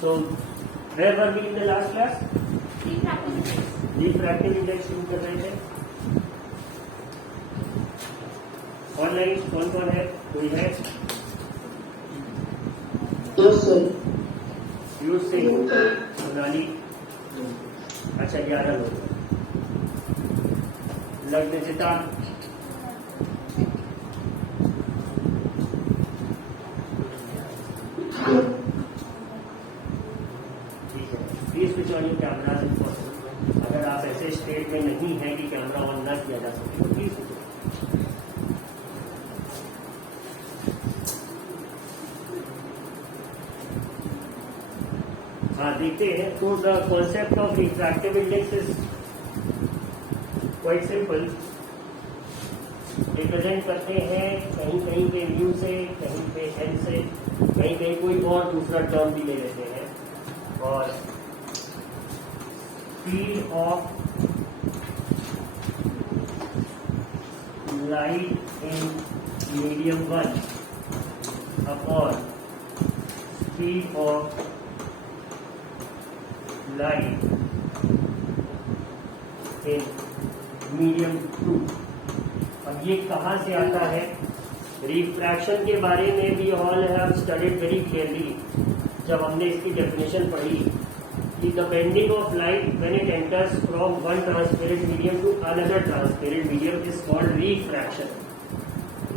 So, where were we in the last class? Refractive index शुरू कर रहे थे. ऑनलाइन कौन कौन है? कोई है? यूज से सोनाली. अच्छा 11 लोग. लग्नजिता. ठीक है. Please switch on your camera if possible. अगर आप ऐसे स्टेट में नहीं है कि कैमरा ऑन ना किया जा सके तो प्लीज. हाँ देखते हैं. तो the concept of refractive index is quite simple. Represent करते हैं कहीं कहीं पे म्यू से, कहीं पे एन से, कहीं कहीं कोई और दूसरा टर्म भी ले लेते हैं. और speed of light in medium 1 upon speed of light in medium 2. अब ये कहाँ से आता है? रिफ्रैक्शन के बारे में भी all have studied very clearly. जब हमने इसकी डेफिनेशन पढ़ी कि the bending of light when it enters from one transparent medium to another transparent medium is called refraction.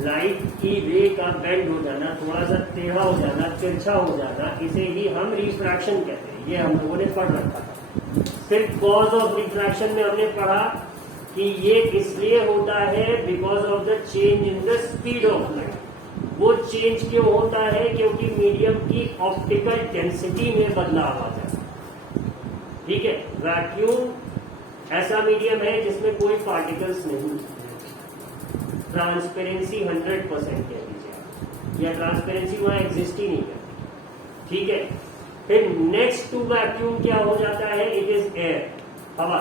Light की रे का बेंड हो जाना, थोड़ा सा टेढ़ा हो जाना, तिरछा हो जाना, इसे ही हम रिफ्रैक्शन कहते हैं. ये हम लोगों ने पढ़ रखा था. फिर कॉज ऑफ रिफ्रैक्शन में हमने पढ़ा कि ये इसलिए होता है because of the change in the speed of light. वो चेंज क्यों होता है? क्योंकि मीडियम की ऑप्टिकल डेंसिटी में बदलाव आ जाता है. ठीक है. वैक्यूम ऐसा मीडियम है जिसमें कोई पार्टिकल्स नहीं. ट्रांसपेरेंसी 100% कह लीजिए, या ट्रांसपेरेंसी वहां एग्जिस्ट ही नहीं करती. ठीक है. फिर नेक्स्ट टू वैक्यूम क्या हो जाता है? इट इज एयर, हवा.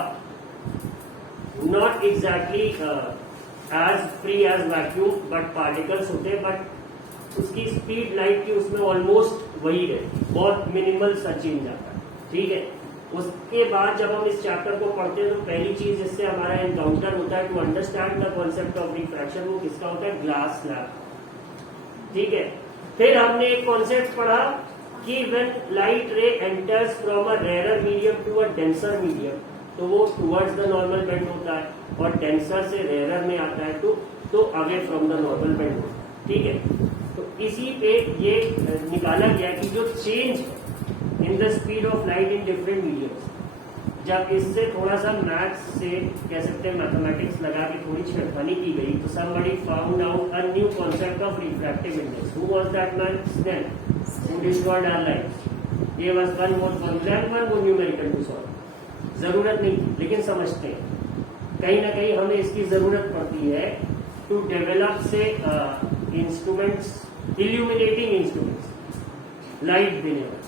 Not exactly as free as vacuum but particles होते हैं. बट उसकी स्पीड लाइट की उसमें ऑलमोस्ट वही रहती, बहुत मिनिमल सा चेंज आता है. ठीक है. उसके बाद जब हम इस चैप्टर को पढ़ते हैं तो पहली चीज जिससे हमारा एनकाउंटर होता है to understand the concept of refraction, वो किसका होता है? Glass slab. ठीक है. फिर हमने एक कॉन्सेप्ट पढ़ा कि when light ray enters from a rare medium to a denser medium, तो वो टुवर्ड्स द नॉर्मल बेंड होता है, और डेंसर से रेयर में आता है तो away from the normal bend होता है. ठीक है. तो इसी पे ये निकाला गया कि जो change in the speed of light in different mediums, जब इससे थोड़ा सा मैथ्स से कह सकते हैं मैथमेटिक्स लगा के थोड़ी छेड़खानी की गई, तो somebody found out a new concept of refractive index. Who was that man? Snell, who destroyed our lives. Gave us one more formula and one more numerical to solve. जरूरत नहीं थी, लेकिन समझते हैं कहीं ना कहीं हमें इसकी जरूरत पड़ती है टू डेवलप से इंस्ट्रूमेंट्स, इल्यूमिनेटिंग इंस्ट्रूमेंट्स, लाइट देने वाले.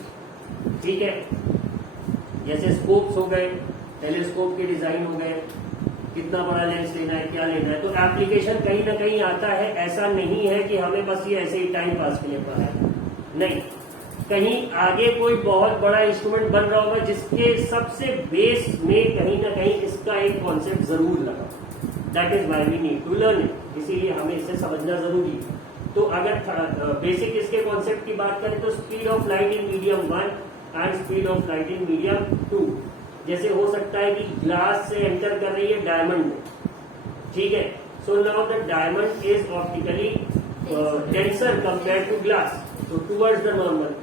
ठीक है. जैसे स्कोप्स हो गए, टेलीस्कोप के डिजाइन हो गए, कितना बड़ा लेंस लेना है, क्या लेना है, तो एप्लीकेशन कहीं ना कहीं आता है. ऐसा नहीं है कि हमें बस ये ऐसे ही टाइम पास के लिए पढ़ा है, नहीं. कहीं आगे कोई बहुत बड़ा इंस्ट्रूमेंट बन रहा होगा जिसके सबसे बेस में कहीं ना कहीं इसका एक कॉन्सेप्ट जरूर लगा. That is why we need to learn it. इसीलिए हमें इसे समझना जरूरी है. तो अगर बेसिक इसके कॉन्सेप्ट की बात करें तो speed of light in medium 1 and speed of light in medium 2. जैसे हो सकता है कि ग्लास से एंटर कर रही है डायमंड में. ठीक है. So now the diamond is optically denser compare to glass, तो टुवर्ड्स द नॉर्मल.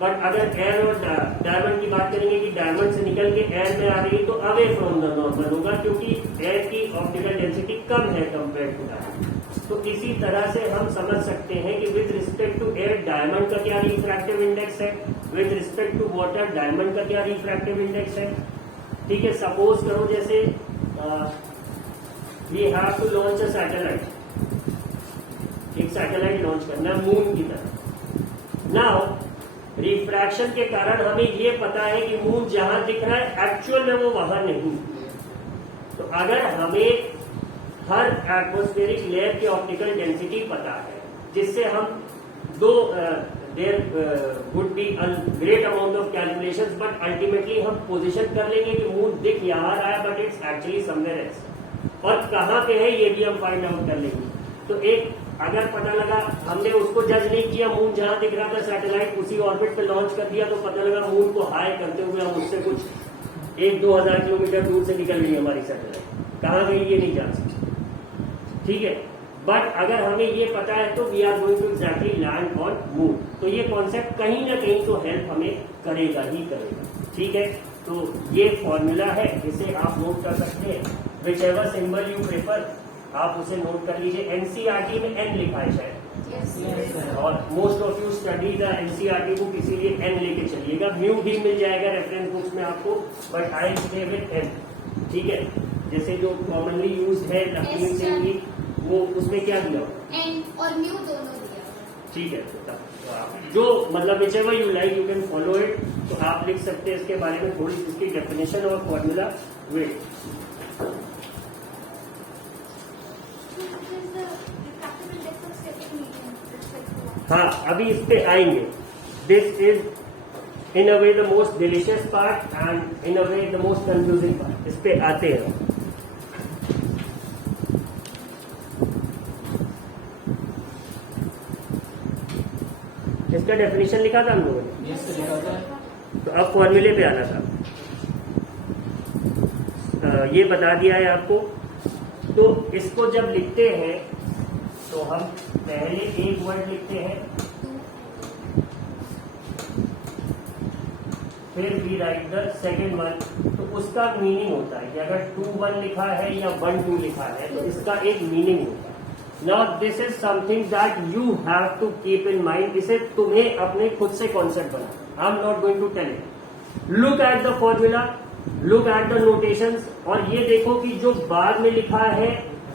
बट अगर एयर और डायमंड की बात करेंगे कि डायमंड से निकल के एयर में आ रही है तो अवे फ्रॉम द नॉर्मल होगा, क्योंकि एयर की ऑप्टिकल डेंसिटी कम है कंपेयर टू डायमंड. तो इसी तरह से हम समझ सकते हैं कि with respect to air diamond का क्या रिफ्रैक्टिव इंडेक्स है, with respect to water diamond का क्या रिफ्रैक्टिव इंडेक्स है. ठीक है. सपोज करो जैसे we have to launch a satellite. एक सैटेलाइट लॉन्च करना मून की तरफ. नाउ रिफ्रैक्शन के कारण हमें ये पता है कि मून जहां दिख रहा है एक्चुअल में वो वहां नहीं. तो अगर हमें हर एटमॉस्फेरिक लेयर की ऑप्टिकल डेंसिटी पता है, जिससे हम there would be a great amount of calculation but ultimately हम पोजीशन कर लेंगे कि मून दिख यहाँ रहा है but it's actually somewhere else, और कहाँ पे है ये भी हम फाइंड आउट कर लेंगे। तो एक अगर पता लगा हमने उसको जज नहीं किया, मून जहां दिख रहा था सैटेलाइट उसी ऑर्बिट पे लॉन्च कर दिया, तो पता लगा मून को हाई करते हुए हम उससे कुछ 1-2 हजार किलोमीटर दूर से निकल गई हमारी सैटेलाइट, कहाँ गई ये नहीं जान सकते, ठीक है। बट अगर हमें ये पता है तो we are going to exactly land on moon, तो ये कॉन्सेप्ट कहीं ना कहीं तो हेल्प हमें करेगा ही करेगा, ठीक है। तो ये फॉर्मूला है, इसे आप नोट कर सकते हैं, which ever symbol you prefer आप उसे नोट कर लीजिए। एनसीईआरटी में एन लिखा है शायद, और most of you study the NCERT book, इसीलिए एन लेके चलिएगा। म्यू भी मिल जाएगा रेफरेंस बुक्स में आपको, but I stay with N, ठीक है। जैसे जो कॉमनली यूज है लक्ष्मी सिंह की, वो उसमें क्या दिया एन और म्यू दोनों दिया, ठीक है। जो मतलब which ever you like you can follow it. तो आप लिख सकते हैं इसके बारे में थोड़ी इसकी डेफिनेशन और फॉर्मूला। वेट, हाँ अभी इस पे आएंगे। This is in a way the most delicious part and in a way the most confusing part, इस पे आते हैं। इसका डेफिनेशन लिखा था हम लोगों ने, तो अब फॉर्मूले पे आना था। ये बता दिया है आपको। तो इसको जब लिखते हैं तो हम पहले एक वर्ड लिखते हैं, फिर we write the second one. तो उसका मीनिंग होता है कि अगर 2-1 लिखा है या 1-2 लिखा है तो इसका एक मीनिंग होता है। Now this is something that you have to keep in mind. इसे तुम्हें अपने खुद से कॉन्सेप्ट बना, I am not going to tell it. Look at the formula, look at the notations, और ये देखो कि जो बाद में लिखा है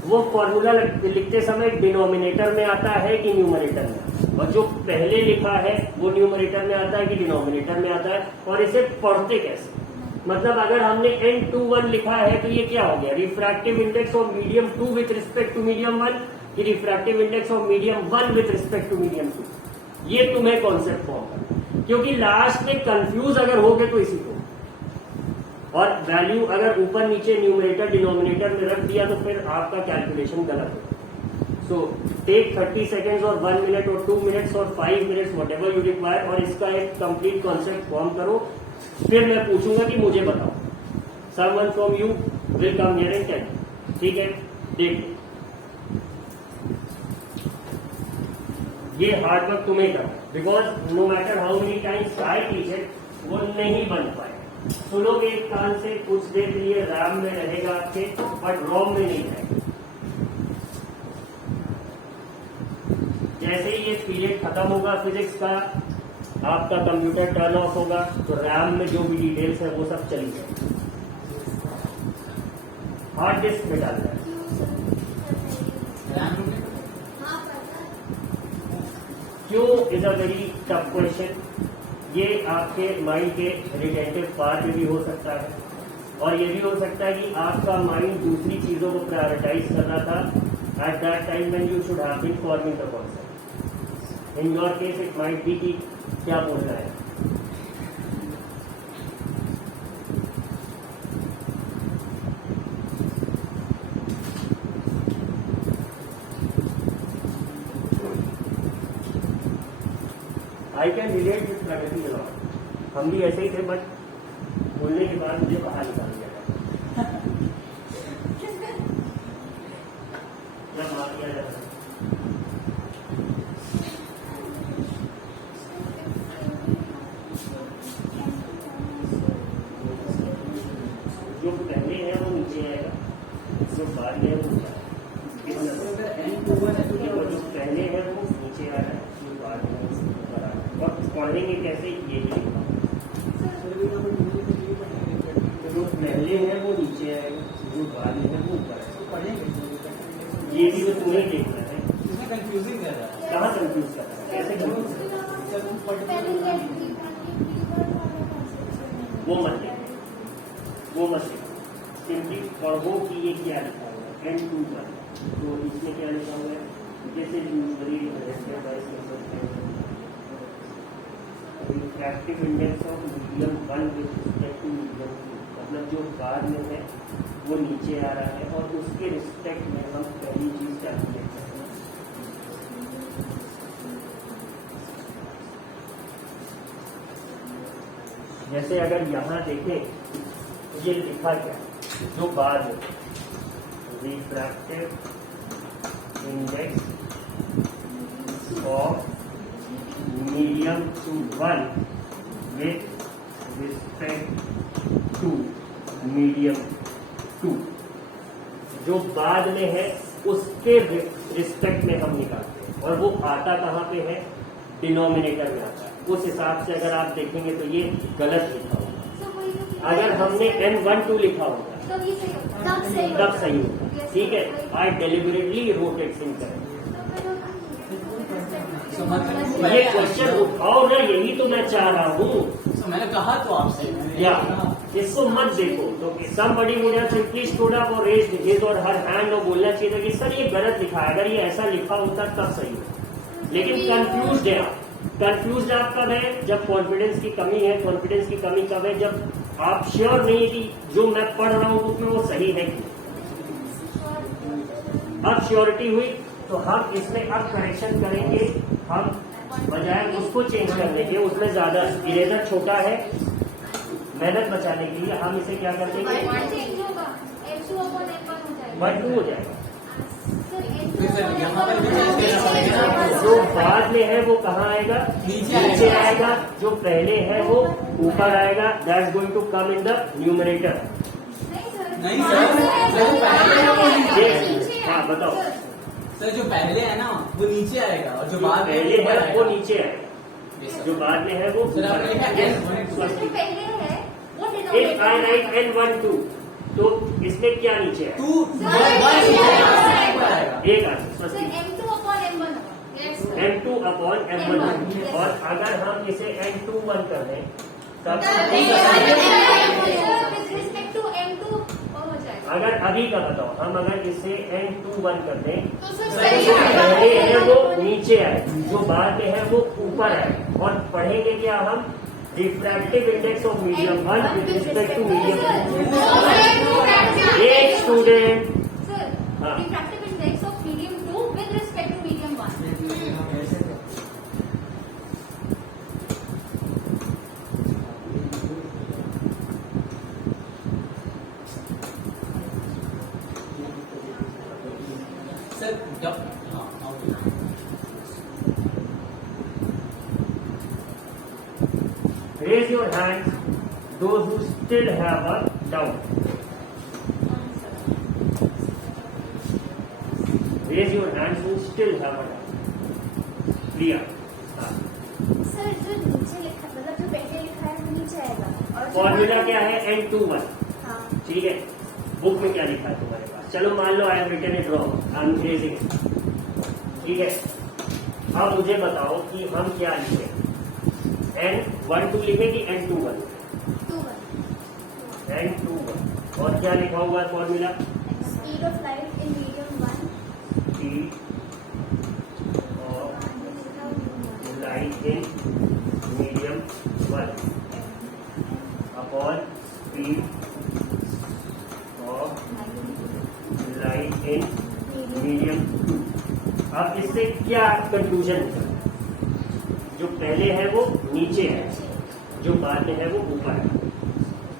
वो फॉर्मूला लिखते समय डिनोमिनेटर में आता है कि न्यूमरेटर में, और जो पहले लिखा है वो न्यूमरेटर में आता है कि डिनोमिनेटर में आता है। और इसे पढ़ते कैसे, मतलब अगर हमने n21 लिखा है तो ये क्या हो गया, refractive index of medium 2 with respect to medium 1, कि refractive index of medium 1 with respect to medium 2। ये तुम्हें कॉन्सेप्ट फॉर्म करना, क्योंकि लास्ट में कंफ्यूज अगर हो गए तो इसी को, और वैल्यू अगर ऊपर नीचे न्यूमरेटर डिनोमिनेटर में रख दिया तो फिर आपका कैलकुलेशन गलत होगा। सो टेक 30 सेकेंड्स और 1 मिनट और 2 मिनट्स और 5 minutes what ever you require, और इसका एक कंप्लीट कॉन्सेप्ट फॉर्म करो। फिर मैं पूछूंगा कि मुझे बताओ, someone from you will come here and tell, ठीक है। देखिए ये हार्ड वर्क तुम्हें करना, because no matter how many times I teach it, वो नहीं बन पाए। सुनोगे एक कान से, कुछ देर के लिए रैम में रहेगा आपके, बट रोम में नहीं रहेगा। जैसे ही ये पीरियड खत्म होगा फिजिक्स का, आपका कंप्यूटर टर्न ऑफ होगा, तो रैम में जो भी डिटेल्स है वो सब चली जाएगी, हार्ड डिस्क में डाल जाए। क्यों is a very tough question. ये आपके माइंड के रिटेंटिव पार्ट में भी हो सकता है, और ये भी हो सकता है कि आपका माइंड दूसरी चीजों को प्रायोरिटाइज कर रहा था at that time when you should have been forming the concept. In your case it might be कि क्या बोल रहा है। I can relate with Pragati के लॉ, हम भी ऐसे ही थे, बट बोलने के बाद मुझे बाहर निकाल दिया क्या बात किया जाता है। जो पहले है वो नीचे आएगा, जो बाद में है वो ऊपर आएगा। जो पहले है वो नीचे आ रहा है, जो बाद में है वो ऊपर आ रहा है। और पढ़ेंगे कैसे, ये भी जो पहले है वो नीचे आएगा, जो बाद में है वो ऊपर आएगा। ये भी तो तुम्हें देखना है, कंफ्यूजिंग है, कहाँ कंफ्यूज कर रहा है, कैसे कंफ्यूज कर रहा है। वो मत देखो, वो मत देखो, सिंपली पढ़ो कि ये क्या लिखा हुआ है n21। तो इसमें क्या लिखा हुआ है, जैसे usually refractive index of medium 1 with respect to medium 2, मतलब जो बाद में है वो नीचे आ रहा है और उसके रिस्पेक्ट में हम पहली चीज कैलकुलेट करते हैं। जैसे अगर यहाँ देखें तो ये लिखा क्या जो बाद में refractive index of medium two 1 with respect to medium 2, जो बाद में है उसके रिस्पेक्ट में हम निकालते हैं और वो आता कहाँ पे है, डिनोमिनेटर में आता है। उस हिसाब से अगर आप देखेंगे तो ये गलत लिखा होगा। अगर हमने N12 लिखा होगा तब ये सही होता तब सही होगा, ठीक है। आई डेलिबरेटली रोट इट इनकरेक्ट। ये क्वेश्चन उठाओ ना, यही तो मैं चाह रहा हूँ। मैंने कहा तो आपसे या इसको मत देखो तो somebody would have simply stood up और raised his or her hand और बोलना चाहिए था कि सर ये गलत लिखा है। अगर ये ऐसा लिखा होता तब सही होता, लेकिन कंफ्यूज्ड है आप। कंफ्यूज्ड आप कब है, जब कॉन्फिडेंस की कमी है। कॉन्फिडेंस की कमी कब है, जब आप श्योर नहीं है कि जो मैं पढ़ रहा हूँ बुक में वो सही है कि। अब श्योरिटी हुई तो हम इसमें अब करेक्शन करेंगे। हम बजाय उसको चेंज करने के, उसमें ज्यादा इरेजर छोटा है, मेहनत बचाने के लिए हम इसे क्या कर देंगे, 1/2 हो जाएगा। जो बाद में है वो कहाँ आएगा, नीचे आएगा। जो पहले है वो ऊपर आएगा। That's going to come in the numerator. नहीं सर, हाँ बताओ सर जो पहले है ना वो नीचे आएगा और जो बाद पहले है वो नीचे आएगा, जो बाद में है वो इफ आई राइट N12 तो इसमें क्या नीचे है, एक M2 अपॉन M1। और अगर हम इसे N21 कर दें तब अगर अभी का बताओ, हम अगर इसे N21 कर दें पहले है वो नीचे आए, जो बाद में है वो ऊपर आए। और पढ़ेंगे क्या हम, refractive index of medium 1 with respect to medium 2। एक स्टूडेंट सर जब raise your hands those who still have a doubt. Raise your hands who still have a doubt. Priya. Sir जो नीचे लिखा, मतलब जो पहले लिखा है वो नीचे आएगा। और फॉर्मूला क्या है, N21। हाँ, ठीक है, बुक में क्या लिखा है तुम्हारे पास, चलो मान लो I have written it wrong, I am raising it. ठीक है, अब मुझे बताओ कि हम क्या लिखें, N12 लिखें कि N21? N21। और क्या लिखा हुआ है formula, speed of light in medium 1, speed of light in medium 1 upon speed of light in medium 2। अब इससे क्या कंक्लूजन निकला, जो पहले है वो नीचे है, जो बाद में है वो ऊपर है।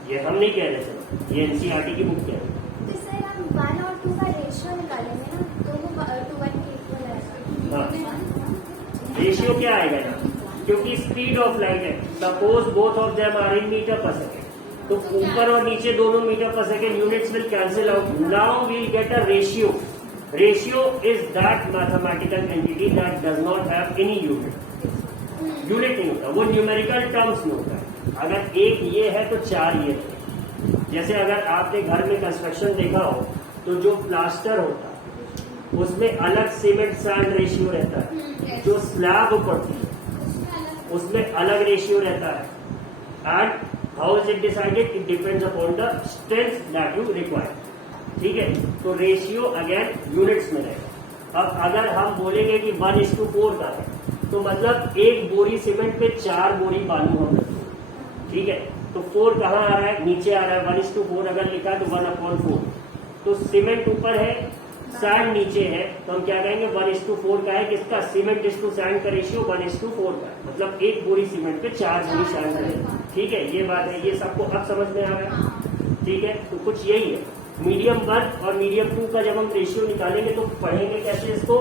ये हम नहीं कह रहे सर, ये एनसीईआरटी की बुक कह रही है। तो सर हम 1 और 2 का रेशियो निकालेंगे ना, तो वो 2:1 के इक्वल आएगा। रेशियो क्या आएगा ना, क्योंकि स्पीड ऑफ लाइट है, suppose both of them are in metre per second, तो ऊपर और नीचे दोनों metre per second, units will cancel out. Now we'll get a ratio. Ratio is that mathematical entity that does not have any unit. Unit नहीं होता, वो numerical terms में होता है। अगर एक ये है तो 4 ये है। जैसे अगर आपने घर में कंस्ट्रक्शन देखा हो तो जो प्लास्टर होता है उसमें अलग सीमेंट सैंड रेशियो रहता है, जो स्लैब पड़ती है उसमें अलग रेशियो रहता है। And how is it decided, it depends upon the strength that you require. ठीक है, तो रेशियो अगेन यूनिट्स में रहेगा। अब अगर हम बोलेंगे कि 1:4 का है तो मतलब एक बोरी सीमेंट पे 4 बोरी बालू हम रखेंगे, ठीक है। तो 4 कहाँ आ रहा है, नीचे आ रहा है, 1:4 अगर लिखा तो 1/4। तो सीमेंट ऊपर है, सैंड नीचे है, तो हम क्या कहेंगे 1:4 का है, किसका, सीमेंट टू सैंड का रेशियो 1:4 का है। मतलब एक बोरी सीमेंट पे 4 बोरी सैंड है, ठीक है। ये बात है, ये सबको अब समझ में आ रहा है, ठीक है। तो कुछ यही है, मीडियम 1 और मीडियम 2 का जब हम रेशियो निकालेंगे तो पढ़ेंगे कैसे इसको,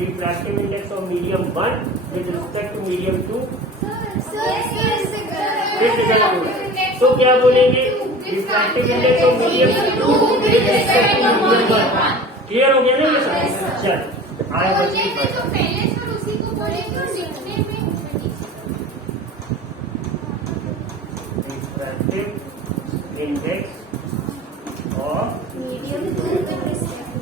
refractive index of medium 1 with respect to medium 2। तो क्या बोलेंगे, refractive index of medium 2 with respect to medium 1। Clear हो गया ना ये सब, चल आया बच्चे refractive index of medium 2 with respect to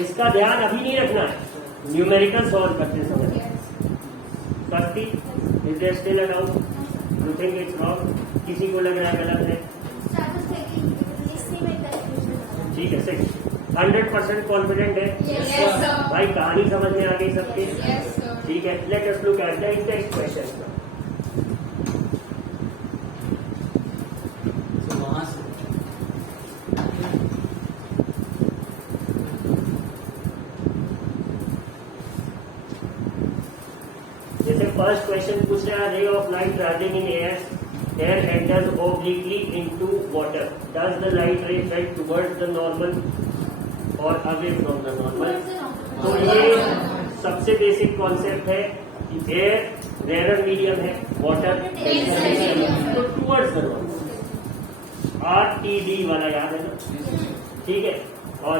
इसका ध्यान अभी नहीं रखना है, न्यूमेरिकल सॉल्व करते समय। Firstly is there still a doubt, you think it's wrong, किसी को लग रहा है गलत है, ठीक है। 100% कॉन्फिडेंट है भाई, कहानी समझ में आ गई सबके, ठीक है। Let us look at the next question. जैसे फर्स्ट क्वेश्चन पूछ रहा है, ray of light travelling in air enters obliquely into water, does the light ray head towards the normal or away from the normal? तो ये सबसे basic concept है कि air rare medium है, वाटर तो टूवर्ड्स द नॉर्मल, RTD वाला याद है ना, ठीक है। और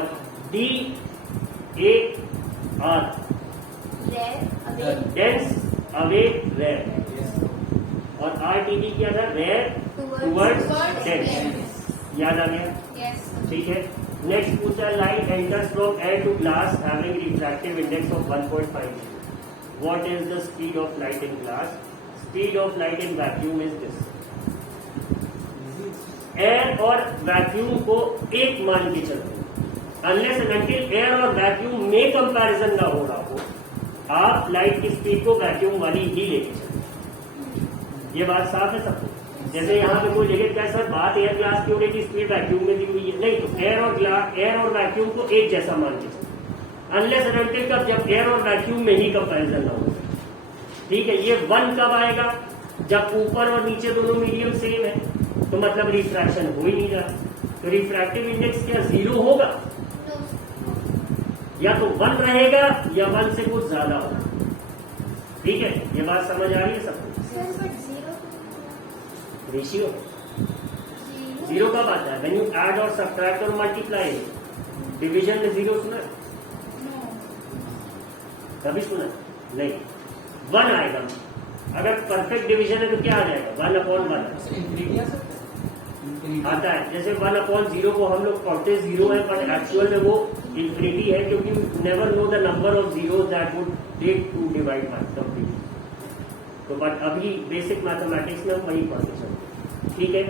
DAR डेंस अवे रेयर, और RTD क्या था, रेयर टूवर्ड्स डेंस, याद आ गया, ठीक है। नेक्स्ट पूछा, light enters from air to glass having refractive index of 1.5। What is the speed of light in glass? Speed of light in vacuum is this. Air और vacuum को एक मान के चलते, अनलेस एंड अनटिल एयर और vacuum में comparison ना हो रहा हो, आप लाइट की स्पीड को वैक्यूम वाली ही लेके चलते। ये बात साफ है सबको। जैसे यहाँ पे कोई लिखे क्या सर बात एयर ग्लास की हो रही थी, स्पीड वैक्यूम में दी हुई है, नहीं, तो एयर और वैक्यूम को एक जैसा मान के चलते, अनलेस एंड अनटिल कब, जब एयर और वैक्यूम में ही कंपैरिजन ना हो, ठीक है। ये 1 कब आएगा, जब ऊपर और नीचे दोनों मीडियम सेम है, तो मतलब रिफ्रैक्शन हो ही नहीं रहा, तो रिफ्रैक्टिव इंडेक्स क्या 0 होगा, या तो 1 रहेगा या 1 से कुछ ज्यादा होगा, ठीक है। ये बात समझ आ रही है सबको? रेशियो 0 कब आता है, व्हेन यू ऐड और सब्ट्रैक्ट और मल्टीप्लाई। डिवीजन में 0 सुना, कभी सुना नहीं, 1 आएगा। अगर परफेक्ट डिवीजन है तो क्या आ जाएगा, 1/1 आता है। जैसे 1/0 को हम लोग पढ़ते 0 है, पर एक्चुअल में वो इंफिनिटी है, क्योंकि never know the number of zero that would take to divide by complete. तो बट अभी बेसिक मैथमेटिक्स में हम वही पढ़ते चलते, ठीक है।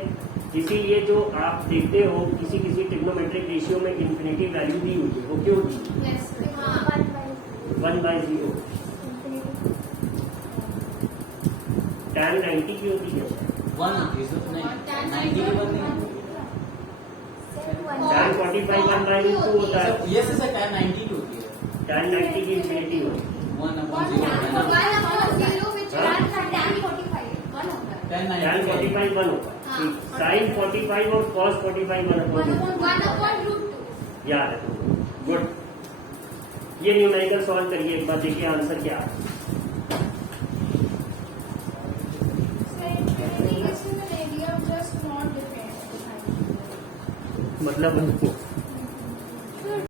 इसीलिए जो आप देखते हो किसी किसी ट्रिग्नोमेट्रिक रेशियो में इंफिनिटी वैल्यू दी हुई है, वो क्यों दी, 1/0। tan 90 की होती है, 1 tan 45 1/2 होता है, ये से tan 90 की होती है, tan 90 की इंफिनिटी होती है, tan 45 1 होगा, sin 45 और cos 45 1/2 याद है, गुड। ये न्यूमेरिकल सॉल्व करिए एक बार, देखिए आंसर क्या है। मतलब